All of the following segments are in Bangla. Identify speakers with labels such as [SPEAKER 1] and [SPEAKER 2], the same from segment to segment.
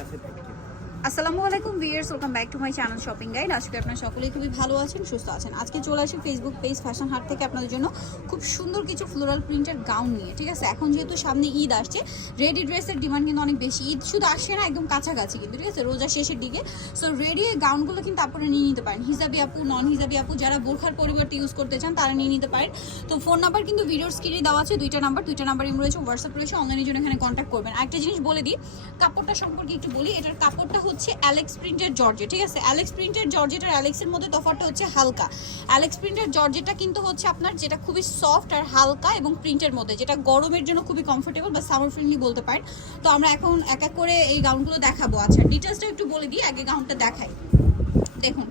[SPEAKER 1] পাশে থাকি।
[SPEAKER 2] আসসালামু আলাইকুম viewers welcome back to my channel shopping guide. আজকে আপনারা সকলেই খুবই ভালো আছেন, সুস্থ আছেন। আজকে চলে আসি ফেসবুক পেজ ফ্যাশন হাট থেকে আপনাদের জন্য খুব সুন্দর কিছু ফ্লোরাল প্রিন্টের গাউন নিয়ে, ঠিক আছে? এখন যেহেতু সামনে ঈদ আসছে রেডি ড্রেসের ডিমান্ড কিন্তু অনেক বেশি। ঈদ শুধু আসছে না, একদম কাছাকাছি কিন্তু, ঠিক আছে? রোজা শেষের দিকে। সো রেডি গাউনগুলো কিন্তু আপনারা নিয়ে নিতে পারেন। হিজাবি আপু নন হিজাবি আপু, যারা বোরখার পরিবর্তে ইউজ করতে চান, তারা নিয়ে নিতে পারেন। তো ফোন নাম্বার কিন্তু ভিডিওর স্ক্রিনে দেওয়া আছে, দুইটা নাম্বার দুইটা নাম্বার রয়েছে হোয়াটসঅ্যাপ রয়েছে অনলাইনের জন্য এখানে কন্ট্যাক্ট করবেন। আরেকটা জিনিস বলে দিই, কাপড়টা সম্পর্কে একটু বলি, এটার কাপড়টা হচ্ছে অ্যালেক্স প্রিন্টের জর্জে ঠিক আছে? অ্যালেক্স প্রিন্টের জর্জেট আর অ্যালেক্সের মধ্যে তফাটা হচ্ছে হালকা। অ্যালেক্স প্রিন্টের জর্জেটা কিন্তু হচ্ছে আপনার যেটা খুবই সফট আর হালকা এবং প্রিন্টের মধ্যে, যেটা গরমের জন্য খুবই কমফোর্টেবল বা সামার ফ্রেন্ডলি বলতে পারেন। তো আমরা এখন এক এক করে এই গাউনগুলো দেখাবো। আচ্ছা ডিটেলসটা একটু বলে দিই, আগে গাউনটা দেখাই। দেখুন,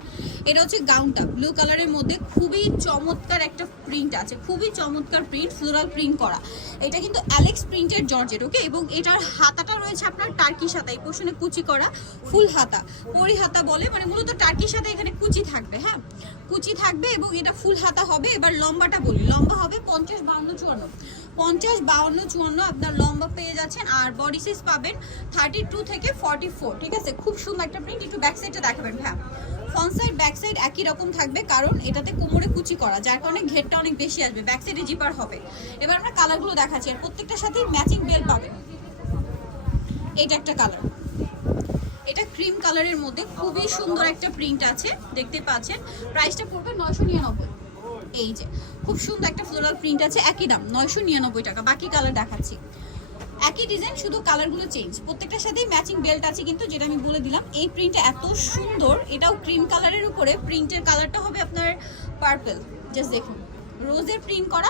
[SPEAKER 2] এটা হচ্ছে গাউনটা ব্লু কালারের মধ্যে খুবই চমৎকার একটা প্রিন্ট আছে, খুবই চমৎকার প্রিন্ট ফ্লোরাল প্রিন্ট করা। এটা কিন্তু অ্যালেক্স প্রিন্টের জর্জেট ওকে এবং এটার হাতাটা রয়েছে আপনার টার্কিশ হাতা, এই পোর্শনে কুচি করা ফুল হাতা। পরি হাতা বলে মানে মূলত টার্কিশ হাতা এখানে কুচি থাকবে হ্যাঁ? কুচি থাকবে এবং এটা ফুল হাতা হবে, এবার লম্বাটা বলি। লম্বা হবে পঞ্চাশ বাউন্ন চুয়ান্ন। পঞ্চাশ, বাউন্ন, চুয়ান্ন আপনার লম্বা পেয়ে যাচ্ছেন আর বডি সাইজ পাবেন থার্টি টু থেকে ফর্টি ফোর ঠিক আছে? খুব সুন্দর একটা প্রিন্ট একটু ব্যাক সাইডটা দেখাবেন হ্যাঁ ফ্রন্ট সাইড ব্যাক সাইড একই রকম থাকবে, কারণ এটাতে কোমরে কুচি করা, যার কারণে ঘেরটা অনেক বেশি আসবে ব্যাক সাইডে জিপার হবে। এবার আমরা কালারগুলো দেখাচ্ছি, আর প্রত্যেকটার সাথেই ম্যাচিং বেল পাবেন। এটা একটা কালার এটা ক্রিম কালারের মধ্যে খুবই সুন্দর একটা প্রিন্ট আছে, দেখতে পাচ্ছেন। প্রাইসটা পড়বে নয়শো নিরানব্বই। এই যে খুব সুন্দর একটা ফ্লোরাল প্রিন্ট আছে একই দাম নয়শো নিরানব্বই টাকা। বাকি কালার দেখাচ্ছি। একই ডিজাইন শুধু কালারগুলো চেঞ্জ প্রত্যেকটার সাথেই ম্যাচিং বেল্ট আছে কিন্তু যেটা আমি বলে দিলাম এই প্রিন্টটা এত সুন্দর এটাও ক্রিম কালারের উপরে প্রিন্টের কালারটা হবে আপনার পার্পল জাস্ট দেখুন রোজের প্রিন্ট করা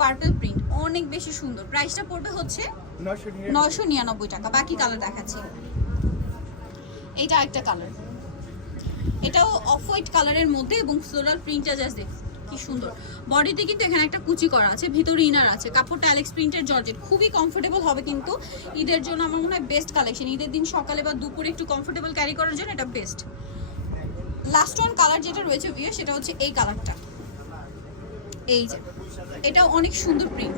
[SPEAKER 2] পার্পল প্রিন্ট অনেক বেশি সুন্দর। প্রাইসটা পড়বে হচ্ছে নয়শো নিরানব্বই। টাকা। বাকি কালার দেখাচ্ছি। এটা একটা কালার এটাও অফ হোয়াইট কালারের মধ্যে এবং ফ্লোরাল প্রিন্টটা জাস্ট দেখুন। কি সুন্দর। বডিতে কিন্তু এখানে একটা কুচি করা আছে, ভিতরে ইনার আছে। কাপড়টা অ্যালেক্স প্রিন্টের জর্জেট খুবই কমফোর্টেবল হবে কিন্তু ঈদের জন্য আমার মনে হয় বেস্ট কালেকশন ঈদের দিন সকালে বা দুপুরে একটু কমফোর্টেবল ক্যারি করার জন্য এটা বেস্ট লাস্ট ওয়ান কালার যেটা রয়েছে বিয়ে সেটা হচ্ছে এই কালারটা এই যে এটা অনেক সুন্দর প্রিন্ট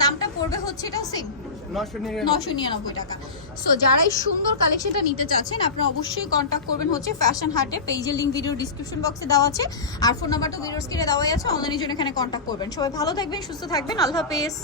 [SPEAKER 2] দামটা পড়বে হচ্ছে, এটাও সেম
[SPEAKER 1] নশো
[SPEAKER 2] নিরানব্বই টাকা। সো যারা এই সুন্দর কালেকশনটা নিতে চাচ্ছেন, আপনারা অবশ্যই কন্ট্যাক্ট করবেন হচ্ছে ফ্যাশন হার্টে পেজের লিঙ্ক ভিডিও ডিসক্রিপশন বক্সে দেওয়া আছে। আর ফোন নাম্বার তো ভিডিও স্ক্রিনে দেওয়াই আছে। অনলাইনের জন্য এখানে কন্ট্যাক্ট করবেন। সবাই ভালো থাকবেন, সুস্থ থাকবেন। আল্লাহ হাফেজ।